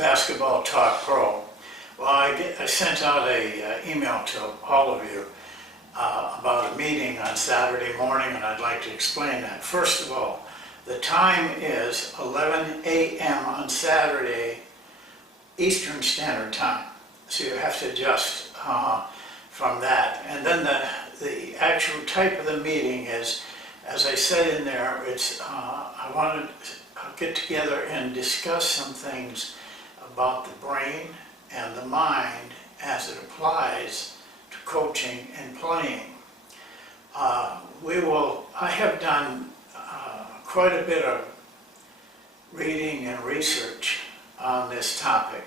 Basketball Talk Pro. Well, I sent out a email to all of you about a meeting on Saturday morning, and I'd like to explain that. First of all, the time is 11 a.m. on Saturday, Eastern Standard Time. So you have to adjust from that. And then the actual type of the meeting is, as I said in there, it's I want to get together and discuss some things about the brain and the mind as it applies to coaching and playing. I have done quite a bit of reading and research on this topic.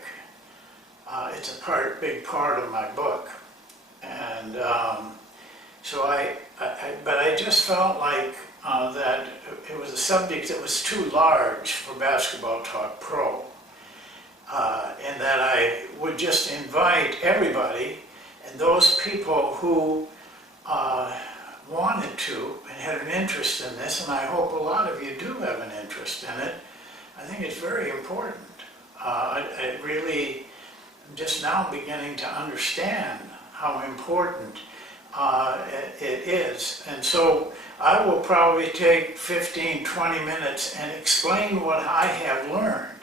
It's a big part of my book, and but I just felt like that it was a subject that was too large for Basketball Talk Pro, and that I would just invite everybody and those people who wanted to and had an interest in this, and I hope a lot of you do have an interest in it. I think it's very important. I really am just now beginning to understand how important it is. And so I will probably take 15-20 minutes and explain what I have learned,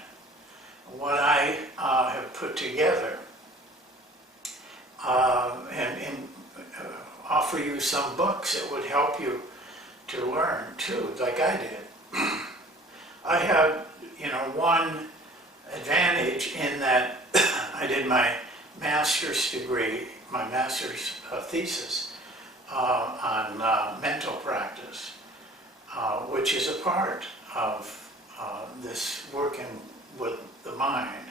what I have put together, and offer you some books that would help you to learn too, like I did. I have, one advantage in that I did my master's degree, my master's thesis on mental practice, which is a part of this working with the mind.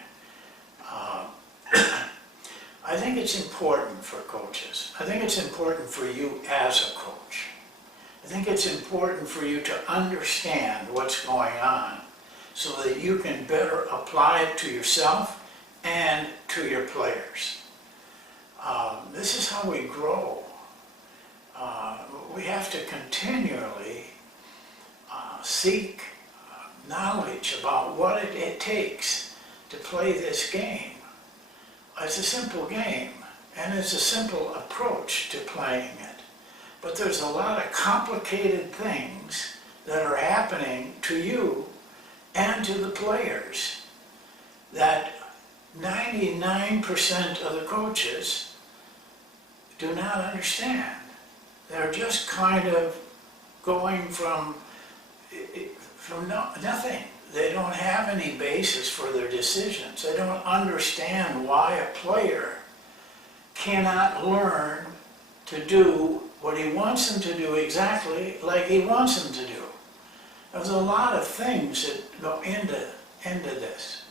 I think it's important for coaches. I think it's important for you as a coach. I think it's important for you to understand what's going on so that you can better apply it to yourself and to your players. This is how we grow. We have to continually seek knowledge about what it takes to play this game. It's a simple game, and it's a simple approach to playing it. But there's a lot of complicated things that are happening to you and to the players that 99% of the coaches do not understand. They're just kind of going from nothing. They don't have any basis for their decisions. They don't understand why a player cannot learn to do what he wants him to do exactly like he wants him to do. There's a lot of things that go into this.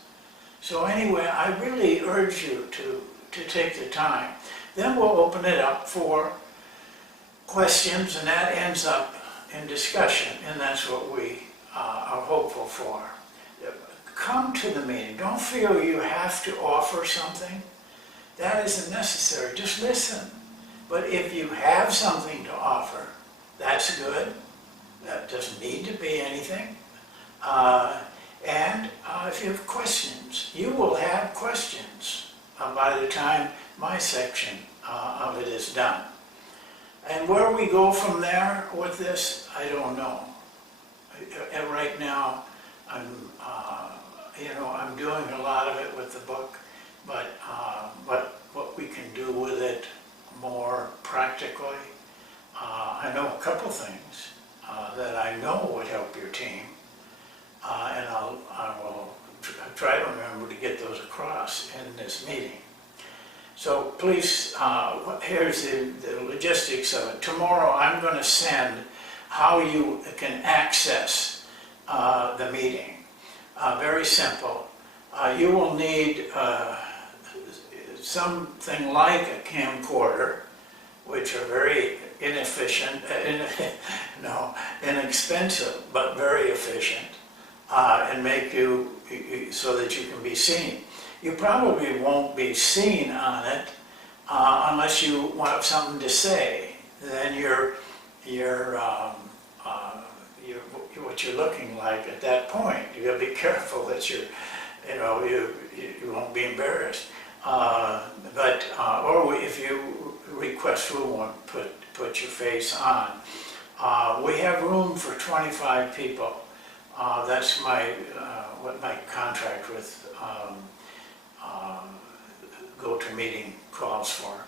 So anyway, I really urge you to take the time. Then we'll open it up for questions, and that ends up in discussion, and that's what we are hopeful for. Come to the meeting. Don't feel you have to offer something. That isn't necessary. Just listen. But if you have something to offer, that's good. That doesn't need to be anything. And if you have questions, you will have questions by the time my section of it is done. And where we go from there with this, I don't know. And right now, I'm doing a lot of it with the book, but what we can do with it more practically, I know a couple things that I know would help your team, and I will try to remember to get those across in this meeting. So please, here's the logistics of it. Tomorrow I'm going to send how you can access the meeting. Very simple. You will need something like a camcorder, which are very inefficient, inexpensive, but very efficient, and make you so that you can be seen. You probably won't be seen on it unless you want something to say. Then what you're looking like at that point. You got to be careful that you're you won't be embarrassed. Or if you request room, put your face on. We have room for 25 people. That's what my contract with GoToMeeting calls for.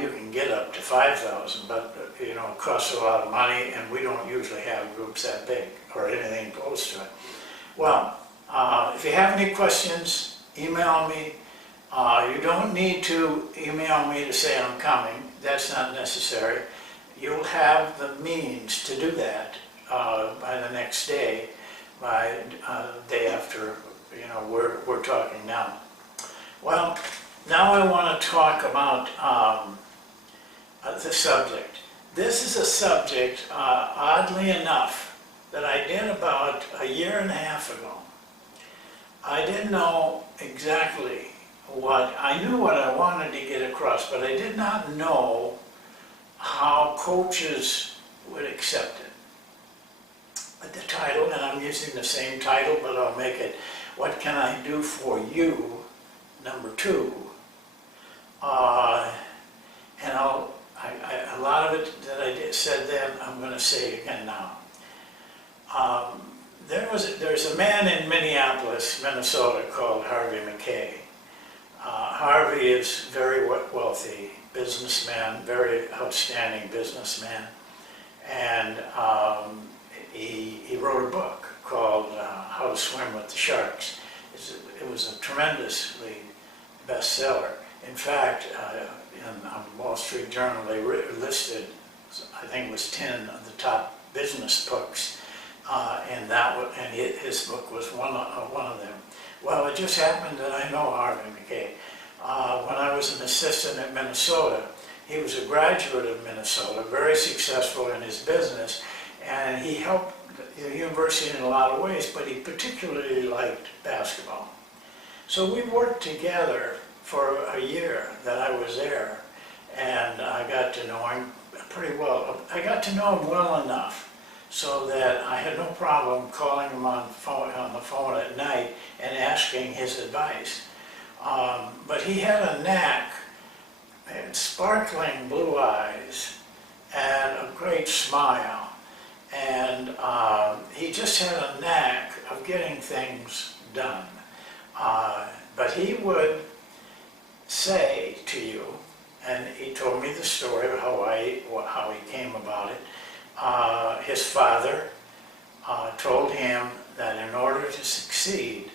You can get up to 5,000, but it costs a lot of money, and we don't usually have groups that big or anything close to it. Well, if you have any questions, email me. You don't need to email me to say I'm coming. That's not necessary. You'll have the means to do that by the next day, by the day after we're talking now. Well, now I want to talk about the subject. This is a subject, oddly enough, that I did about a year and a half ago. I didn't know exactly I knew what I wanted to get across, but I did not know how coaches would accept it. But the title, and I'm using the same title, but I'll make it, "What Can I Do For You?" Number 2. And a lot of it that I said then, I'm going to say again now. There's a man in Minneapolis, Minnesota, called Harvey Mackay. Harvey is very wealthy businessman, very outstanding businessman, and he wrote a book called How to Swim with the Sharks. It was a tremendously bestseller. In fact, in the Wall Street Journal, they listed, I think it was 10 of the top business books, and his book was one of them. Well, it just happened that I know Harvey Mackay. When I was an assistant at Minnesota, he was a graduate of Minnesota, very successful in his business, and he helped the university in a lot of ways, but he particularly liked basketball. So we worked together for a year that I was there, and I got to know him pretty well. I got to know him well enough so that I had no problem calling him on the phone at night and asking his advice. But he had a knack, had sparkling blue eyes and a great smile, and he just had a knack of getting things done. But he would say to you, and he told me the story of how he came about it. His father told him that in order to succeed,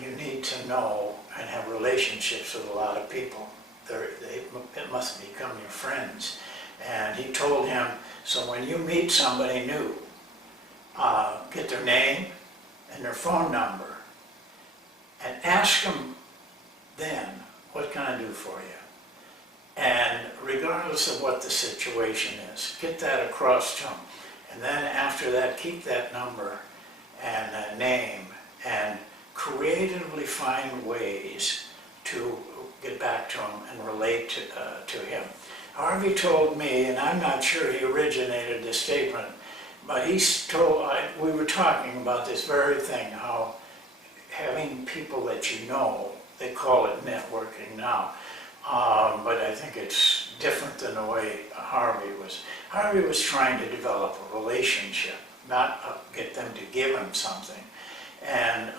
you need to know and have relationships with a lot of people. It must become your friends. And he told him, so when you meet somebody new, get their name and their phone number, and ask them then, what can I do for you? And regardless of what the situation is, get that across to them. And then after that, keep that number and that name and creatively find ways to get back to him and relate to him. Harvey told me, and I'm not sure he originated this statement, but we were talking about this very thing, how having people that you know, they call it networking now, but I think it's different than the way Harvey was. Harvey was trying to develop a relationship, not get them to give him something. And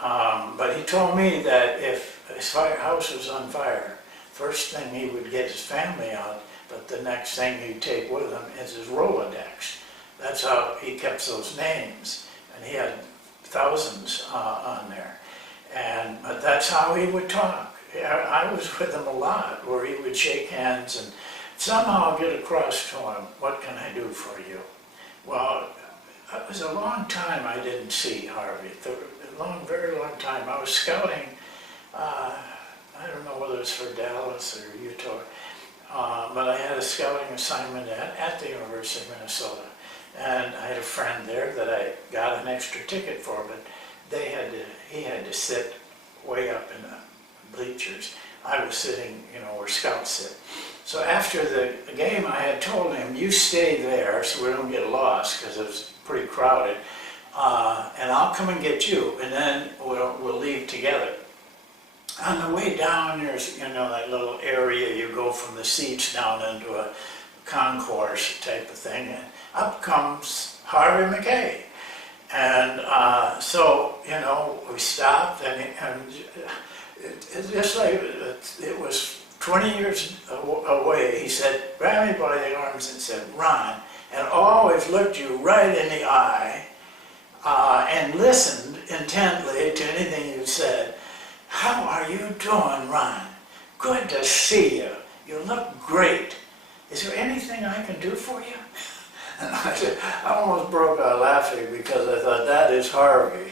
but he told me that if his house was on fire, first thing he would get his family out, but the next thing he'd take with him is his Rolodex. That's how he kept those names, and he had thousands on there. But that's how he would talk. I was with him a lot, where he would shake hands and somehow get across to him, what can I do for you? Well, it was a long time I didn't see Harvey, very long time. I was scouting, I don't know whether it's for Dallas or Utah, but I had a scouting assignment at the University of Minnesota. And I had a friend there that I got an extra ticket for, but he had to sit way up in the bleachers. I was sitting, where scouts sit. So after the game, I had told him, you stay there so we don't get lost, because it was pretty crowded. and I'll come and get you, and then we'll leave together. On the way down, there's, that little area you go from the seats down into a concourse type of thing, and up comes Harvey Mackay. And so, we stopped, and it's just like it was 20 years away. He said, grabbed me by the arms and said, Ron, and always looked you right in the eye and listened intently to anything you said. How are you doing, Ron? Good to see you. You look great. Is there anything I can do for you? And I almost broke out laughing because I thought, that is Harvey.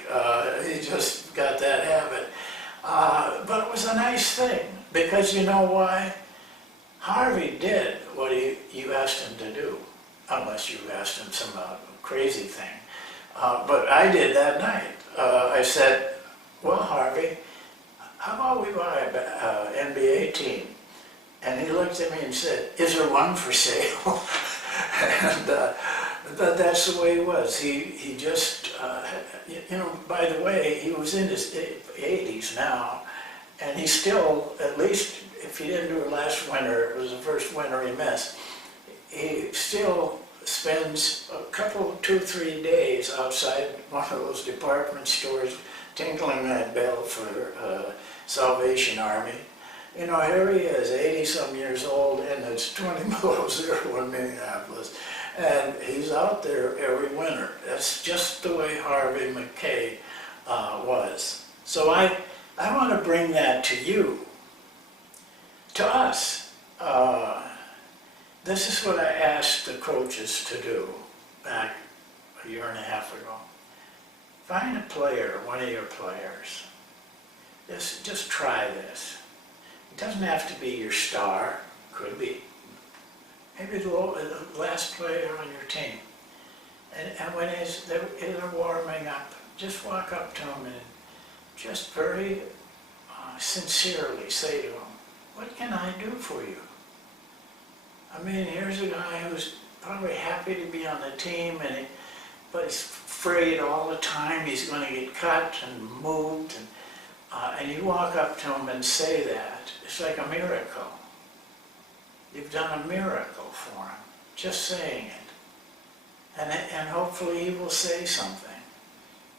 He just got that habit. But it was a nice thing, because you know why? Harvey did what you asked him to do, unless you asked him some crazy thing. But I did that night. I said, well, Harvey, how about we buy an NBA team? And he looked at me and said, is there one for sale? And that's the way he was. He just, by the way, he was in his 80s now, and he still, at least if he didn't do it last winter, it was the first winter he missed, he still spends a couple, 2-3 days outside one of those department stores tinkling that bell for Salvation Army. Here he is, 80-some years old, and it's 20 below zero in Minneapolis. And he's out there every winter. That's just the way Harvey Mackay was. So I want to bring that to you, to us. This is what I asked the coaches to do back a year and a half ago. Find a player, one of your players. Just try this. It doesn't have to be your star, could be. Maybe the last player on your team. And when they're warming up, just walk up to them and just very sincerely say to them, what can I do for you? I mean, here's a guy who's probably happy to be on the team, but he's afraid all the time he's going to get cut and moved. And you walk up to him and say that. It's like a miracle. You've done a miracle for him, just saying it. And hopefully he will say something.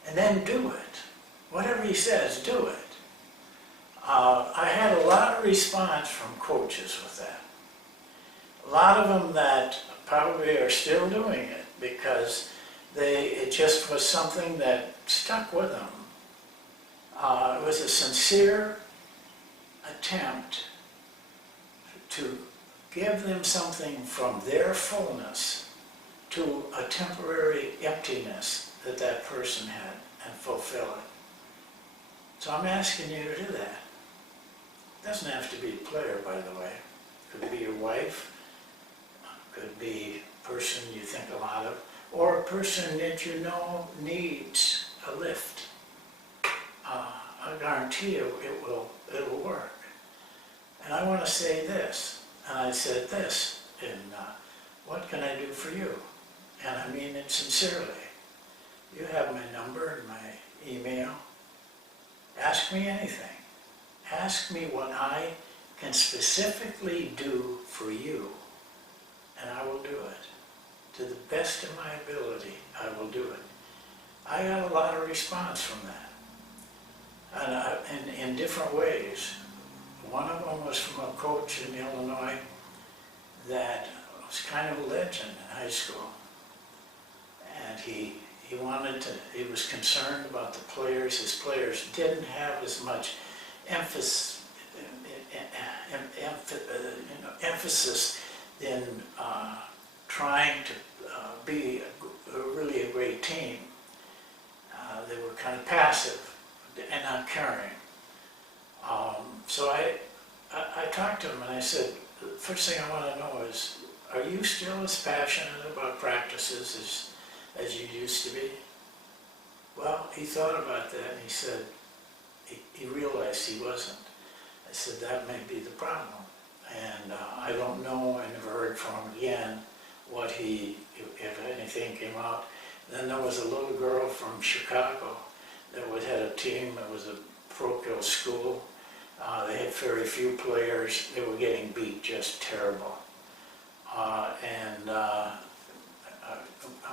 And then do it. Whatever he says, do it. I had a lot of response from coaches with that. A lot of them that probably are still doing it because it just was something that stuck with them. It was a sincere attempt to give them something from their fullness to a temporary emptiness that person had and fulfill it. So I'm asking you to do that. It doesn't have to be a player, by the way. It could be your wife, could be a person you think a lot of, or a person that you know needs a lift. I guarantee you it'll work. And I want to say this, and I said this, and what can I do for you? And I mean it sincerely. You have my number and my email. Ask me anything. Ask me what I can specifically do for you, and I will do it. To the best of my ability, I will do it. I got a lot of response from that. And in different ways. One of them was from a coach in Illinois that was kind of a legend in high school. And he was concerned about the players. His players didn't have as much emphasis in trying to be really a great team. They were kind of passive and not caring. So I talked to him and I said, the first thing I want to know is, are you still as passionate about practices as you used to be? Well, he thought about that and he said, he realized he wasn't. I said, that may be the problem. And I don't know, I never heard from him again if anything came out. Then there was a little girl from Chicago that had a team. It was a parochial school. They had very few players. They were getting beat just terrible. I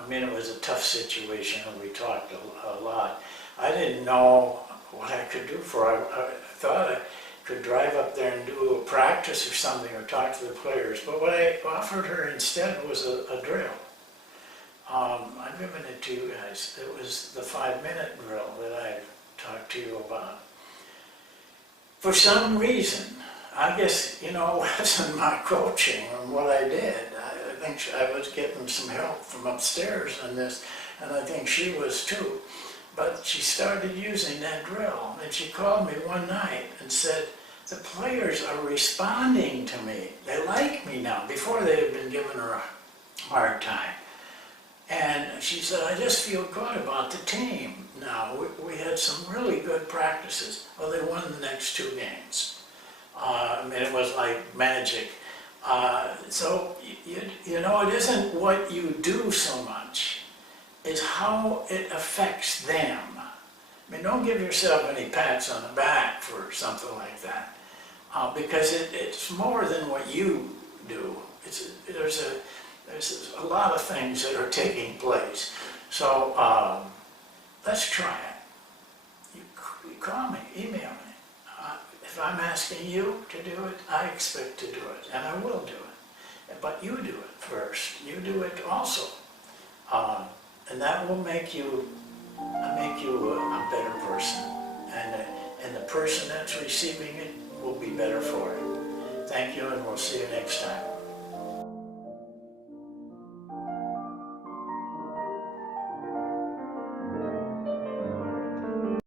mean, it was a tough situation, and we talked a lot. I didn't know what I could do for her. I thought I could drive up there and do a practice or something, or talk to the players. But what I offered her instead was a drill. I've given it to you guys. It was the 5-minute drill that I talked to you about. For some reason, I guess, you know, it wasn't my coaching and what I did. I think I was getting some help from upstairs on this, and I think she was too. But she started using that drill, and she called me one night and said, the players are responding to me. They like me now. Before they had been giving her a hard time. And she said, I just feel good about the team now. We had some really good practices. Well, they won the next 2 games. I mean, it was like magic. So, you know, it isn't what you do so much, it's how it affects them. I mean, don't give yourself any pats on the back for something like that, because it's more than what you do. There's a lot of things that are taking place. So let's try it. You call me, email me. If I'm asking you to do it, I expect to do it, and I will do it. But you do it first. You do it also, and that will make you a better person, and the person that's receiving it will be better for it. Thank you, and we'll see you next time.